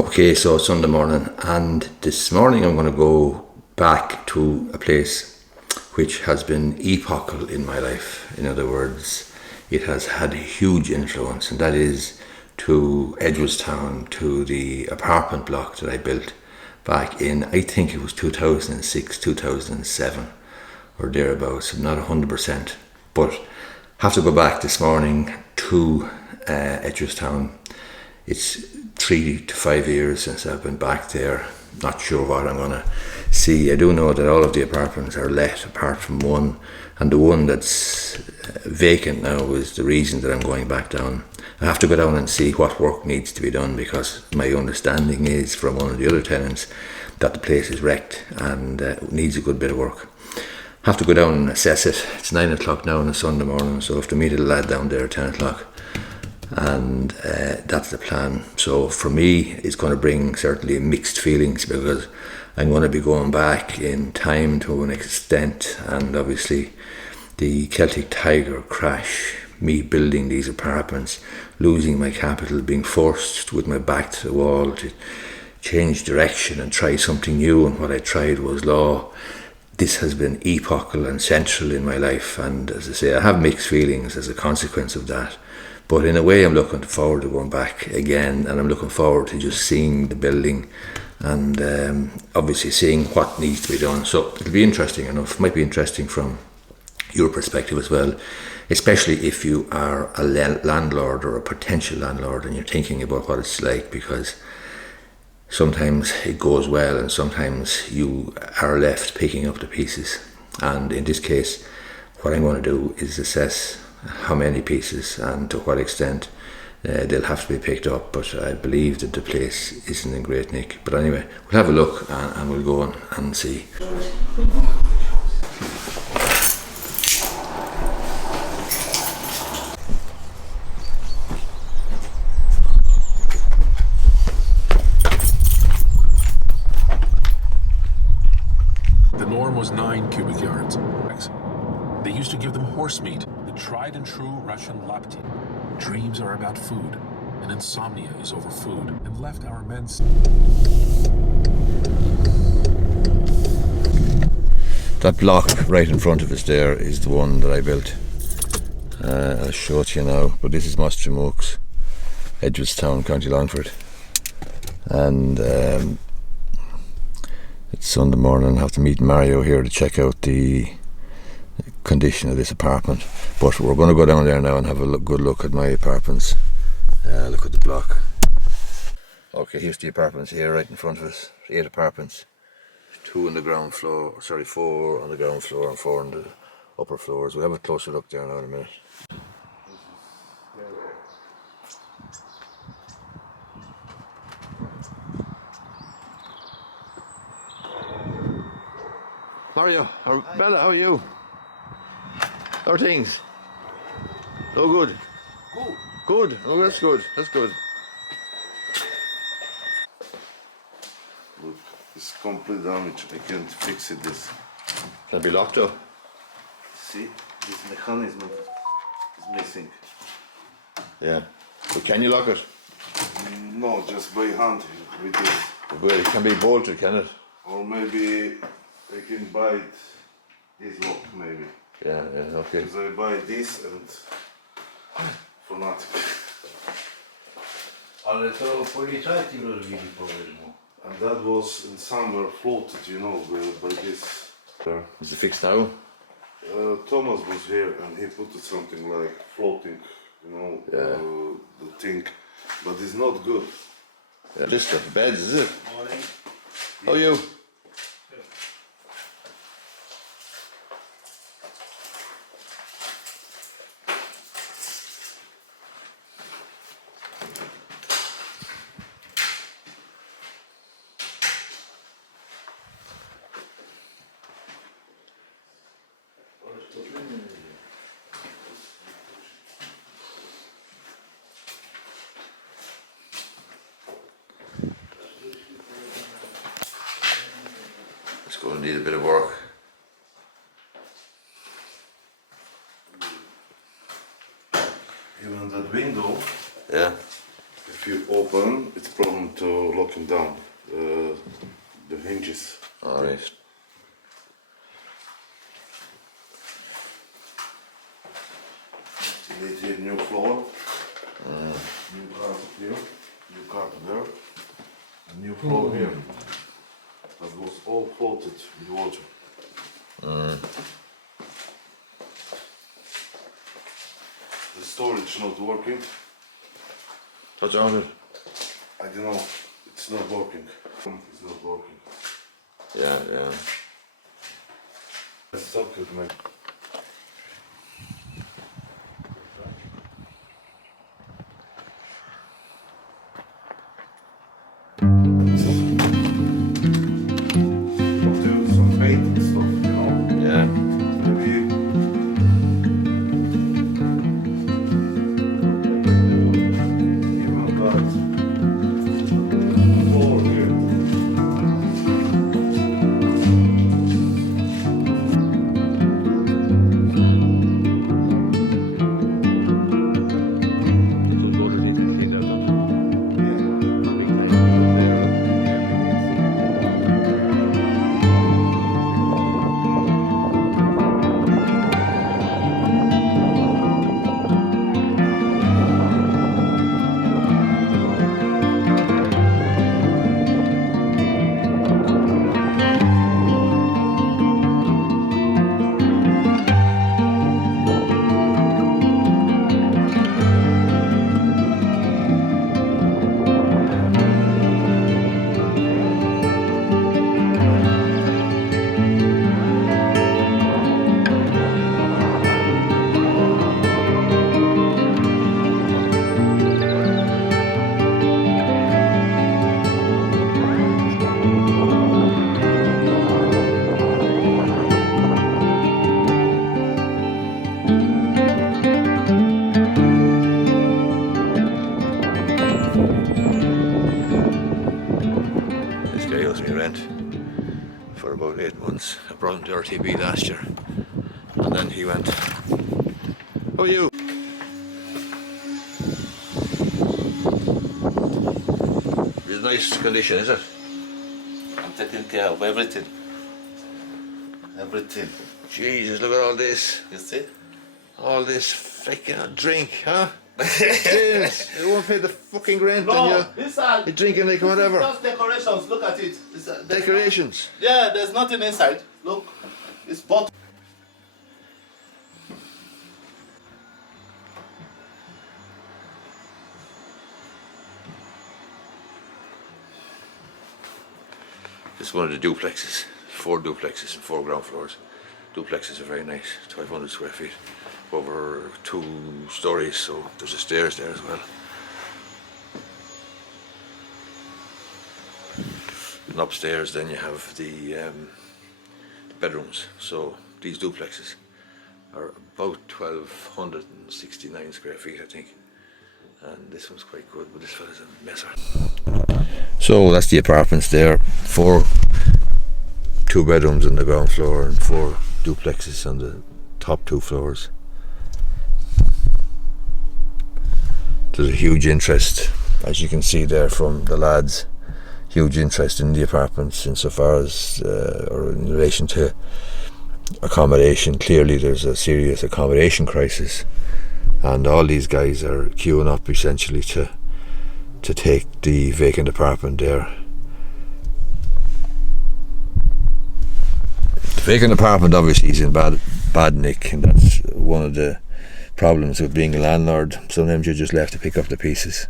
Okay, so it's Sunday morning, and this morning I'm going to go back to a place which has been epochal in my life. In other words, it has had a huge influence, and that is to Edgeworthstown, to the apartment block that I built back in, I think it was 2006, 2007, or thereabouts. I'm not 100%, but have to go back this morning to Edgeworthstown. It's 3 to 5 years since I've been back there. Not sure what I'm going to see. I do know that all of the apartments are let apart from one, and the one that's vacant now is the reason that I'm going back down. I have to go down and see what work needs to be done, because my understanding is from one of the other tenants that the place is wrecked and needs a good bit of work. Have to go down and assess it. It's 9 o'clock now on a Sunday morning, so I have to meet a lad down there at 10 o'clock. And that's the plan. So for me, it's going to bring certainly mixed feelings, because I'm going to be going back in time to an extent, and obviously the Celtic Tiger crash, me building these apartments, losing my capital, being forced with my back to the wall to change direction and try something new, and what I tried was law. This has been epochal and central in my life, and as I say, I have mixed feelings as a consequence of that. But in a way, I'm looking forward to going back again, and I'm looking forward to just seeing the building and obviously seeing what needs to be done. So it'll be interesting enough. Might be interesting from your perspective as well, especially if you are a landlord or a potential landlord and you're thinking about what it's like, because sometimes it goes well and sometimes you are left picking up the pieces. And in this case, what I'm going to do is assess how many pieces and to what extent they'll have to be picked up, but I believe that the place isn't in great nick. But anyway, we'll have a look and we'll go on and see. The norm was 9 cubic yards. They used to give them horse meat, the tried and true Russian lapti. Dreams are about food, and insomnia is over food, and left our men. That block right in front of us there is the one that I built. I'll show it to you now, but this is Mostrey Mooks, Edgeworthstown, County Longford. And it's Sunday morning. I have to meet Mario here to check out the condition of this apartment, but we're going to go down there now and have a good look at my apartments. Look at the block. Okay, here's the apartments here right in front of us. 8 apartments, 2 on the ground floor, 4 on the ground floor and 4 on the upper floors. We'll have a closer look there now in a minute. Mario, or Bella, how are you? How are things? Oh, good. Good. Oh, that's good. That's good. Look, it's complete damage. I can't fix it. This. Can it be locked up? See, this mechanism is missing. Yeah. But can you lock it? No, just by hand with this. Well, it can be bolted, can it? Or maybe I can buy it, this lock maybe. Yeah, okay. Because I buy this and for nothing. Ale to policajti robili, powiedz mu. And that was in summer floated, you know, by this. Is it fixed now? Thomas was here and he put it something like floating, you know, the thing, but it's not good. Yeah, this stuff, beds, is it? Morning. How are you? It's going to need a bit of work. Even that window, Yeah. if you open, it's a problem to lock him down. The hinges. Alright. Need here new floor, new carpet here, new carpet there, and new floor here. That was all floated with water. The storage not working. What's wrong with it? I don't know. It's not working. It's not working. Yeah. Let's stop it, man. Do some paint and stuff, you know. Yeah. Maybe even that floor here. This guy owes me rent for about 8 months. I brought him to RTB last year, and then he went, "How are you?" It's nice condition, is it? I'm taking care of everything. Everything. Jesus, look at all this. You see? All this freaking drink, huh? James, you won't pay the fucking rent and these are you're drinking like whatever. just decorations. Look at it. Decorations. Yeah, there's nothing inside. Look, it's bottle. This is one of the duplexes. 4 duplexes and 4 ground floors. Duplexes are very nice, 1,200 square feet, over 2 stories, so there's a stairs there as well. And upstairs then you have the bedrooms. So these duplexes are about 1,269 square feet, I think. And this one's quite good, but this fella's a messer. So that's the apartments there. 2 bedrooms on the ground floor and 4 duplexes on the top 2 floors. There's a huge interest, as you can see there from the lads, huge interest in the apartments insofar as, or in relation to accommodation. Clearly there's a serious accommodation crisis, and all these guys are queuing up essentially to take the vacant apartment there. The vacant apartment obviously is in bad nick, and that's one of the problems with being a landlord. Sometimes you're just left to pick up the pieces.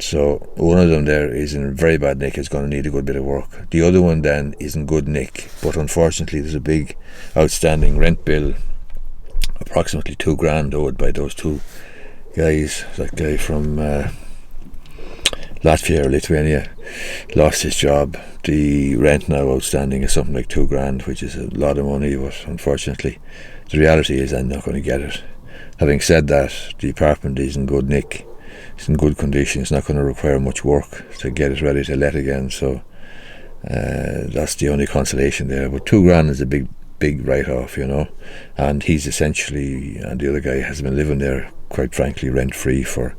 So one of them there is in very bad nick, is going to need a good bit of work. The other one then is in good nick, but unfortunately there's a big outstanding rent bill, approximately $2,000 owed by those 2 guys. That guy from Latvia or Lithuania lost his job. The rent now outstanding is something like $2,000, which is a lot of money, but unfortunately the reality is I'm not going to get it. Having said that, the apartment is in good nick, it's in good condition, it's not going to require much work to get it ready to let again, so that's the only consolation there. But $2,000 is a big write-off, you know, and he's essentially, and the other guy has been living there, quite frankly, rent-free for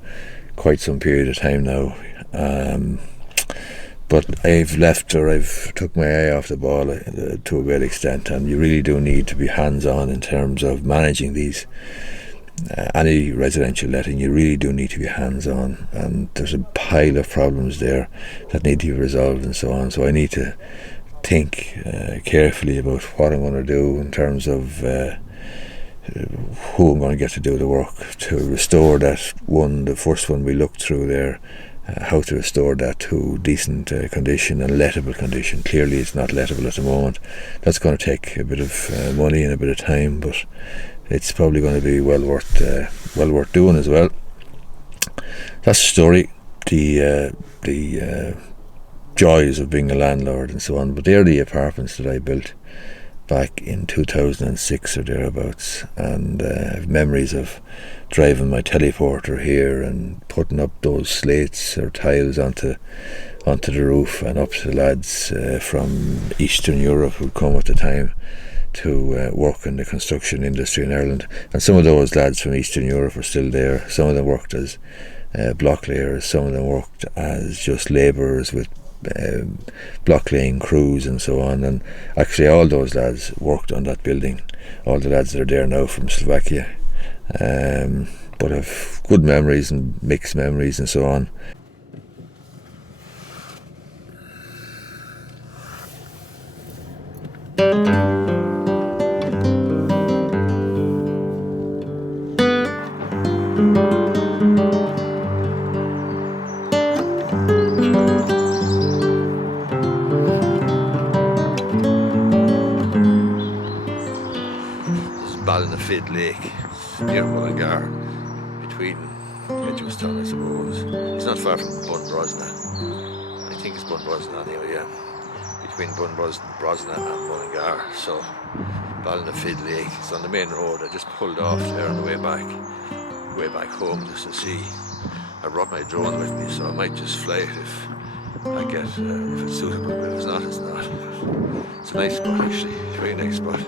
quite some period of time now, But I've left, or I've took my eye off the ball to a great extent, and you really do need to be hands-on in terms of managing these. Any residential letting, you really do need to be hands-on, and there's a pile of problems there that need to be resolved and so on. So I need to think carefully about what I'm going to do in terms of who I'm going to get to do the work to restore that one. The first one we looked through there, how to restore that to decent condition and lettable condition. Clearly it's not lettable at the moment. That's going to take a bit of money and a bit of time, but it's probably going to be well worth doing as well. That's the story. The joys of being a landlord and so on. But they're the apartments that I built back in 2006 or thereabouts, and I have memories of driving my teleporter here and putting up those slates or tiles onto the roof, and up to the lads from Eastern Europe who'd come at the time to work in the construction industry in Ireland. And some of those lads from Eastern Europe are still there. Some of them worked as block layers, some of them worked as just labourers with block laying crews and so on, and actually all those lads worked on that building, all the lads that are there now from Slovakia, but I've good memories and mixed memories and so on. Fid Lake near Mullingar, between Edgeworthstown, I suppose. It's not far from Bunbrosna. I think it's Bunbrosna anyway, yeah. Between Bunbrosna and Mullingar. So Fid Lake. It's on the main road. I just pulled off there on the way back home just to see. I brought my drone with me, so I might just fly it if I get if it's suitable. But if it's not, it's not. It's a nice spot actually. It's a very nice spot.